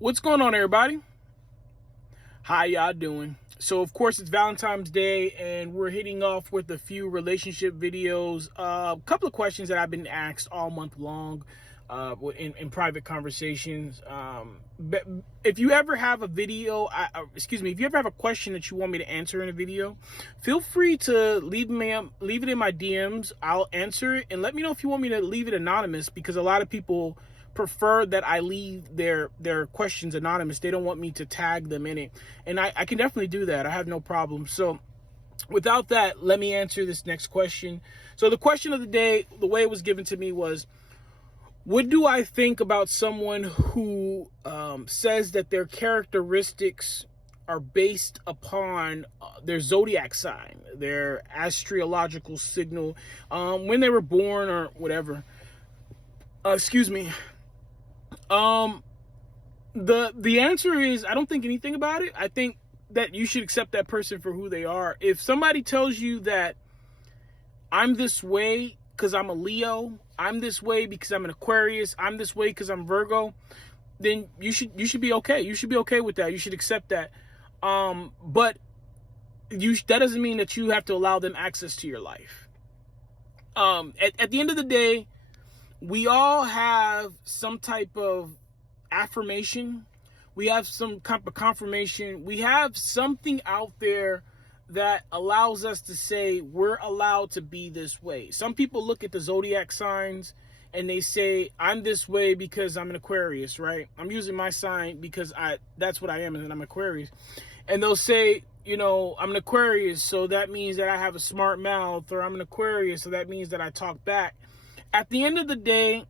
What's going on, everybody? How y'all doing? So, of course, it's Valentine's Day, and we're hitting off with a few relationship videos. A couple of questions that I've been asked all month long in private conversations. But if you ever have a video, if you ever have a question that you want me to answer in a video, feel free to leave it in my DMs. I'll answer it, and let me know if you want me to leave it anonymous, because a lot of people prefer that I leave their questions anonymous. They don't want me to tag them in it, and I can definitely do that. I have no problem. So without that, let me answer this next question. So the question of the day, the way it was given to me was, what do I think about someone who says that their characteristics are based upon their zodiac sign, their astrological signal, when they were born or whatever? The answer is, I don't think anything about it. I think that you should accept that person for who they are. If somebody tells you that I'm this way because I'm a Leo, I'm this way because I'm an Aquarius, I'm this way because I'm Virgo, then you should be okay. You should be okay with that. You should accept that. But that doesn't mean that you have to allow them access to your life. At the end of the day, we all have some type of affirmation. We have some type of confirmation. We have something out there that allows us to say we're allowed to be this way. Some people look at the zodiac signs and they say, I'm this way because I'm an Aquarius, right? I'm using my sign because that's what I am, and I'm Aquarius. And they'll say, I'm an Aquarius, so that means that I have a smart mouth, or I'm an Aquarius, so that means that I talk back. At the end of the day,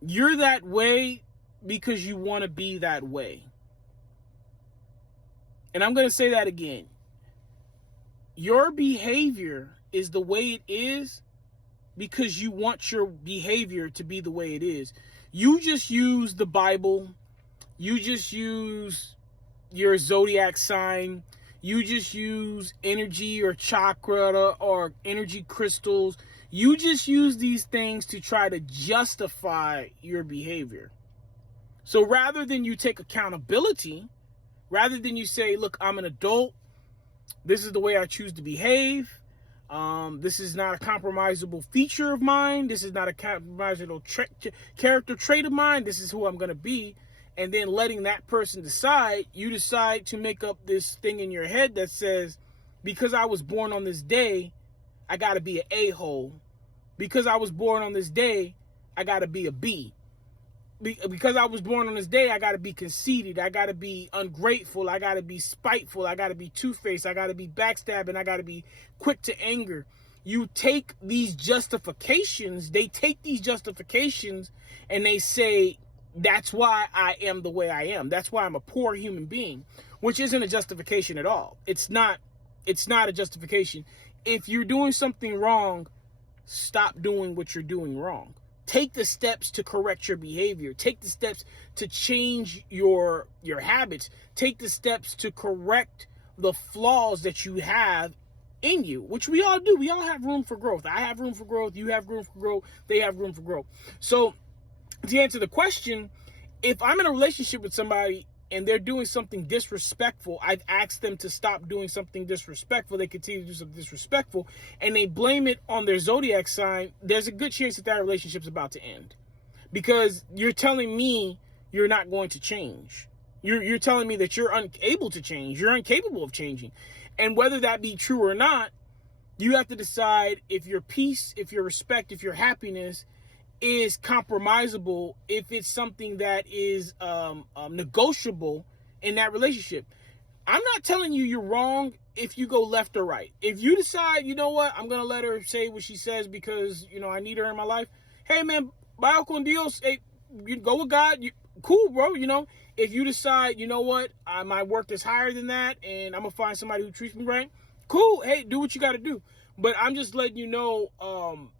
you're that way because you want to be that way. And I'm going to say that again. Your behavior is the way it is because you want your behavior to be the way it is. You just use the Bible. You just use your zodiac sign. You just use energy or chakra or energy crystals. You just use these things to try to justify your behavior. So rather than you take accountability, rather than you say, look, I'm an adult, this is the way I choose to behave, this is not a compromisable feature of mine, this is not a compromisable character trait of mine, this is who I'm going to be, and then letting that person decide, you decide to make up this thing in your head that says, because I was born on this day, I got to be an a-hole. Because I was born on this day, I got to be a B. Because I was born on this day, I got to be conceited. I got to be ungrateful. I got to be spiteful. I got to be two-faced. I got to be backstabbing. I got to be quick to anger. You take these justifications, and they say, that's why I am the way I am. That's why I'm a poor human being, which isn't a justification at all. It's not a justification. If you're doing something wrong, stop doing what you're doing wrong. Take the steps to correct your behavior. Take the steps to change your habits. Take the steps to correct the flaws that you have in you, which we all do. We all have room for growth. I have room for growth. You have room for growth. They have room for growth. So to answer the question, if I'm in a relationship with somebody and they're doing something disrespectful, I've asked them to stop doing something disrespectful. They continue to do something disrespectful, and they blame it on their zodiac sign. There's a good chance that relationship's about to end, because you're telling me you're not going to change. You're telling me that you're unable to change. You're incapable of changing. And whether that be true or not, you have to decide if your peace, if your respect, if your happiness is compromisable, if it's something that is negotiable in that relationship. I'm not telling you you're wrong if you go left or right. If you decide, you know what, I'm going to let her say what she says because, I need her in my life. Hey, man, vaya con Dios. Hey, you go with God. Cool, bro. If you decide, you know what, my worth is higher than that and I'm going to find somebody who treats me right, cool. Hey, do what you got to do. But I'm just letting you know,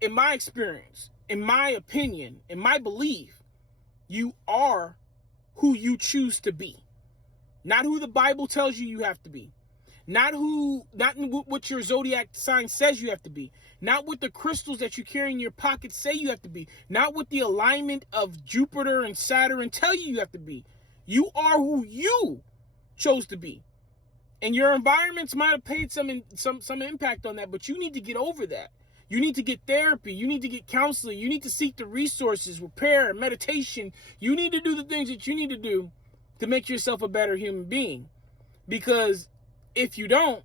in my experience, in my opinion, in my belief, you are who you choose to be. Not who the Bible tells you you have to be. not what your zodiac sign says you have to be, not what the crystals that you carry in your pocket say you have to be, not what the alignment of Jupiter and Saturn tell you have to be. You are who you chose to be. And your environments might have paid some impact on that, but you need to get over that. You need to get therapy. You need to get counseling. You need to seek the resources, repair, meditation. You need to do the things that you need to do to make yourself a better human being. Because if you don't,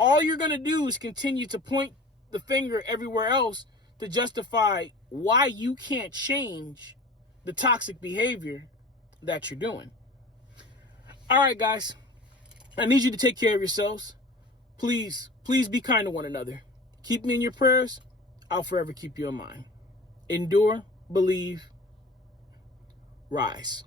all you're going to do is continue to point the finger everywhere else to justify why you can't change the toxic behavior that you're doing. All right, guys. I need you to take care of yourselves. Please be kind to one another. Keep me in your prayers. I'll forever keep you in mind. Endure, believe, rise.